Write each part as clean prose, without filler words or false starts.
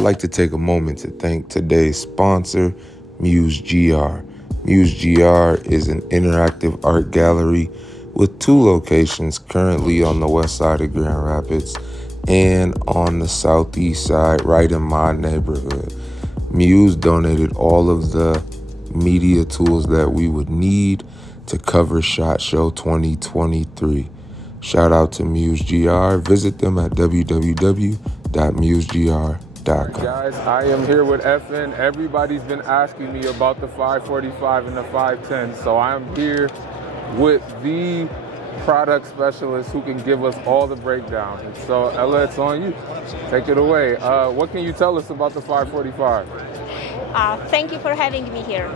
I'd like to take a moment to thank today's sponsor, Muse GR. Muse GR is an interactive art gallery with 2 locations currently on the west side of Grand Rapids and on the southeast side, right in my neighborhood. Muse donated all of the media tools that we would need to cover ShotShow 2023. Shout out to Muse GR. Visit them at www.musegr.com. Guys, I am here with FN. Everybody's been asking me about the 545 and the 510, so I am here with the product specialist who can give us all the breakdown. And so, Ella, it's on you. Take it away. What can you tell us about the 545? Thank you for having me here.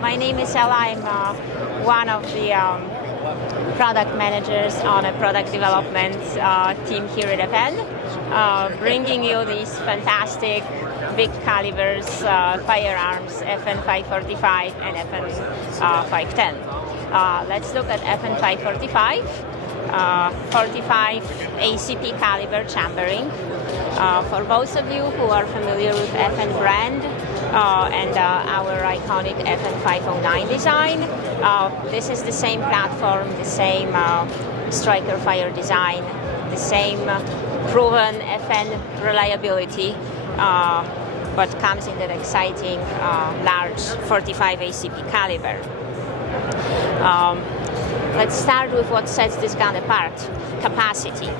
My name is Ella. I'm one of the product managers on a product development team here at FN, bringing you these fantastic big calibers firearms, FN 545 and FN 510. Let's look at FN 545, 45 ACP caliber chambering. For those of you who are familiar with FN brand and our iconic FN 509 design, this is the same platform, the same striker fire design, the same proven FN reliability, but comes in that exciting large 45 ACP caliber. Let's start with what sets this gun apart: capacity.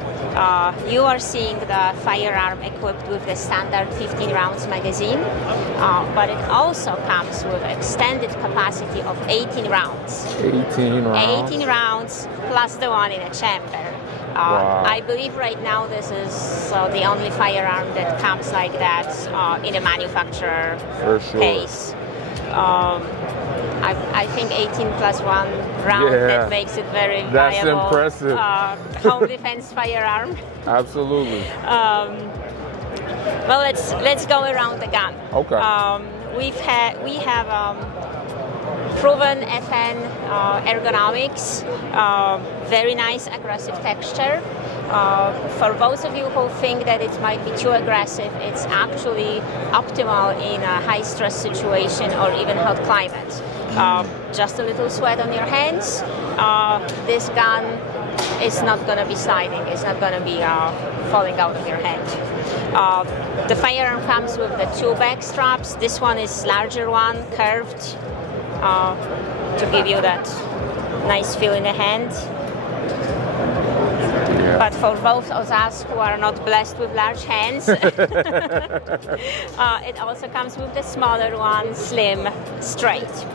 You are seeing the firearm equipped with the standard 15 rounds magazine, but it also comes with extended capacity of 18 rounds. 18 rounds? 18 rounds plus the one in a chamber. Wow. I believe right now this is the only firearm that comes like that in a manufacturer case. I think 18 plus 1 round, that makes it very viable. That's impressive. Home defense firearm. Absolutely. Well, let's go around the gun. Okay. We have proven FN ergonomics, very nice aggressive texture. For those of you who think that it might be too aggressive, it's actually optimal in a high stress situation or even hot climate. Just a little sweat on your hands, this gun is not going to be sliding, it's not going to be falling out of your hand. The firearm comes with the 2 back straps. This one is larger one, curved, to give you that nice feel in the hand. But for those of us who are not blessed with large hands, it also comes with the smaller one, slim, straight.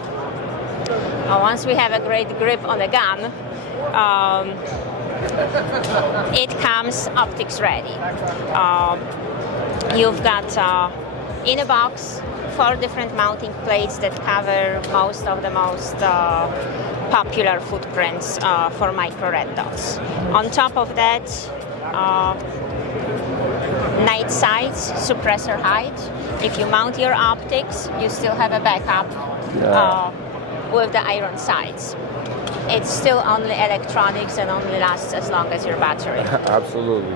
Once we have a great grip on the gun, it comes optics ready. You've got in a box 4 different mounting plates that cover most of the most popular footprints for micro red dots. On top of that, night sights, suppressor height. If you mount your optics, you still have a backup with the iron sights. It's still only electronics and only lasts as long as your battery. Absolutely.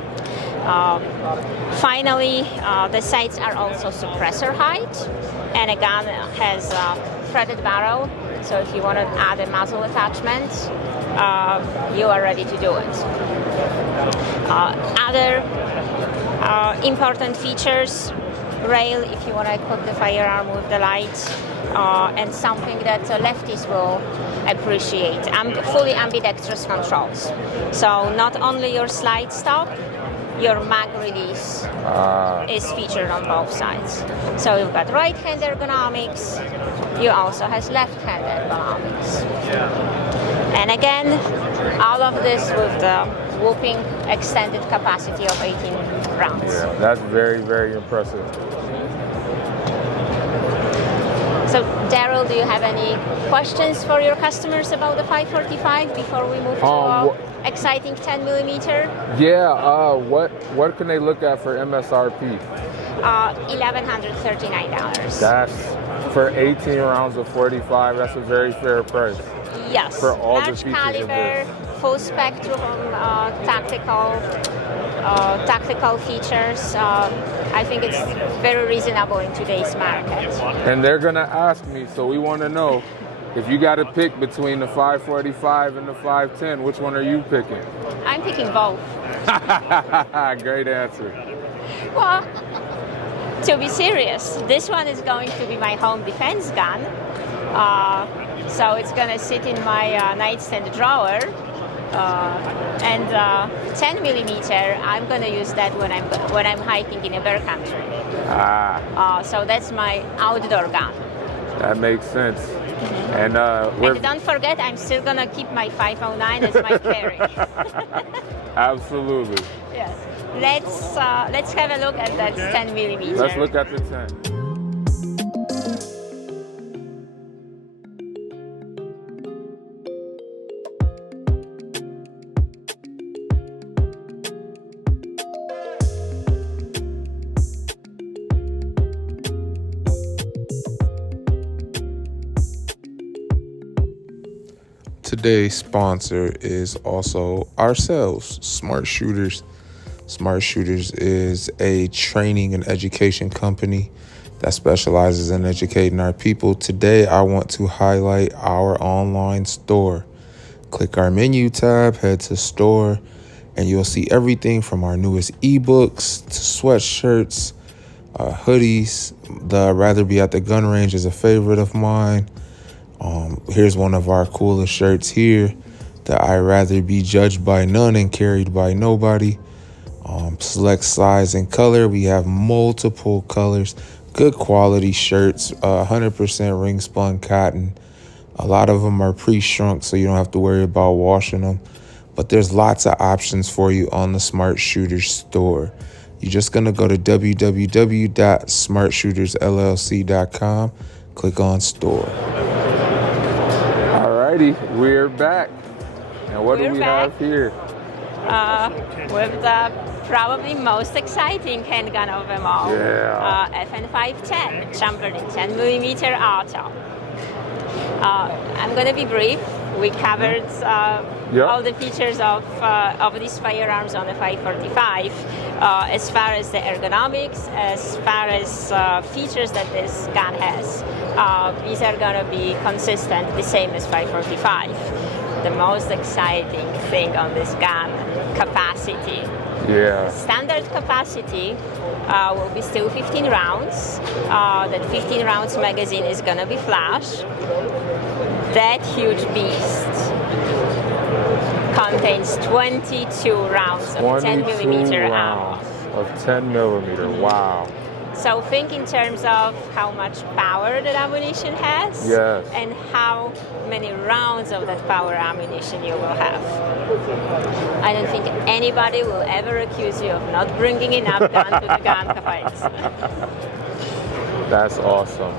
Finally, the sights are also suppressor height, and a gun has a threaded barrel, so if you want to add a muzzle attachment, you are ready to do it. Other important features: rail if you want to equip the firearm with the light, and something that lefties will appreciate, fully ambidextrous controls. So not only your slide stop, your mag release is featured on both sides. So you've got right-hand ergonomics, you also have left-hand ergonomics. And again, all of this with the whooping extended capacity of 18 rounds. Yeah, that's very, very impressive. So, Daryl, do you have any questions for your customers about the 545 before we move to exciting 10 millimeter? Yeah, what can they look at for MSRP? $1,139. That's for 18 rounds of 45. That's a very fair price. Yes. For all large the features caliber, of this. full spectrum tactical features. I think it's very reasonable in today's market. And they're gonna ask me, so we want to know if you got to pick between the 545 and the 510. Which one are you picking? I'm picking both. Great answer. Well, to be serious, this one is going to be my home defense gun. So it's going to sit in my nightstand drawer. And 10 millimeter, I'm going to use that when I'm hiking in a bear country. So that's my outdoor gun. That makes sense. Mm-hmm. And don't forget, I'm still going to keep my 509 as my carry. Absolutely. Yes. Let's have a look at that 10 millimeter. Let's look at the 10. Today's sponsor is also ourselves, Smart Shooters. Smart Shooters is a training and education company that specializes in educating our people. Today, I want to highlight our online store. Click our menu tab, head to store, and you'll see everything from our newest ebooks to sweatshirts, hoodies. The Rather Be at the Gun Range is a favorite of mine. Here's one of our coolest shirts here, the I'd rather be judged by none and carried by nobody. Select size and color. We have multiple colors, good quality shirts, 100% ring spun cotton. A lot of them are pre-shrunk, so you don't have to worry about washing them. But there's lots of options for you on the Smart Shooters store. You're just going to go to www.smartshootersllc.com, click on store. Alrighty, we're back. And what do we have here? With the probably most exciting handgun of them all. Yeah. FN 510, chambered in 10 millimeter auto. I'm going to be brief. We covered all the features of these firearms on the 545, as far as the ergonomics, as far as features that this gun has. These are going to be consistent, the same as 545. The most exciting thing on this gun, capacity. Yeah. Standard capacity will be still 15 rounds. That 15 rounds magazine is going to be flash. That huge beast contains 22 rounds of 10 millimeter ammo. Of 10 millimeter, wow. So think in terms of how much power that ammunition has, yes, and how many rounds of that power ammunition you will have. I don't think anybody will ever accuse you of not bringing enough gun to the gunfights. That's awesome.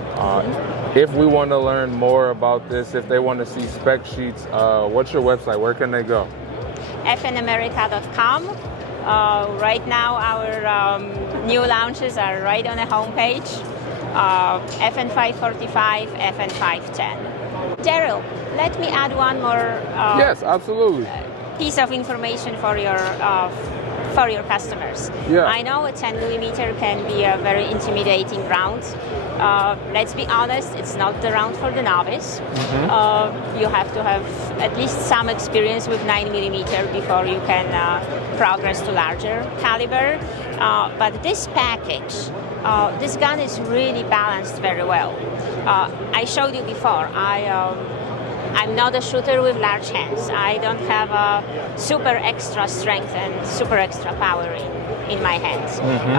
If we want to learn more about this, if they want to see spec sheets, what's your website? Where can they go? fnamerica.com. Right now, our new launches are right on the homepage. FN 545, FN 510. Daryl, let me add one more. Yes, absolutely. Piece of information for your customers. Yeah. I know a 10 millimeter can be a very intimidating round. Let's be honest, it's not the round for the novice. Mm-hmm. You have to have at least some experience with 9 millimeter before you can progress to larger caliber. But this package, this gun is really balanced very well. I showed you before, I'm not a shooter with large hands. I don't have a super extra strength and super extra power in my hands. Mm-hmm.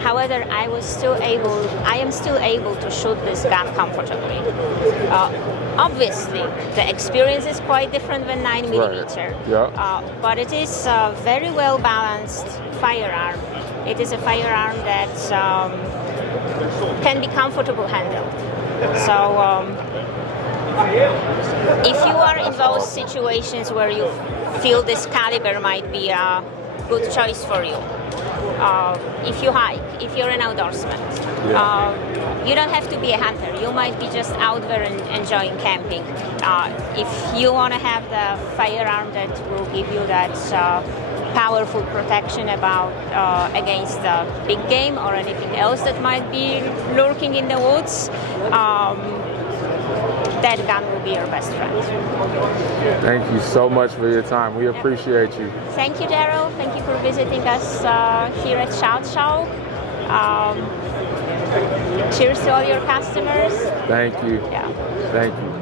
However, I am still able to shoot this gun comfortably. Obviously, the experience is quite different than 9 millimeter. Right. Yeah. But it is a very well balanced firearm. It is a firearm that can be comfortable handled. So. If you are in those situations where you feel this caliber might be good choice for you. If you hike, if you're an outdoorsman, you don't have to be a hunter. You might be just out there and enjoying camping. If you want to have the firearm that will give you that powerful protection against the big game or anything else that might be lurking in the woods, that gun will be your best friend. Thank you so much for your time. We appreciate you. Thank you, Daryl. Thank you for visiting us here at ShotShow. Cheers to all your customers. Thank you. Yeah. Thank you.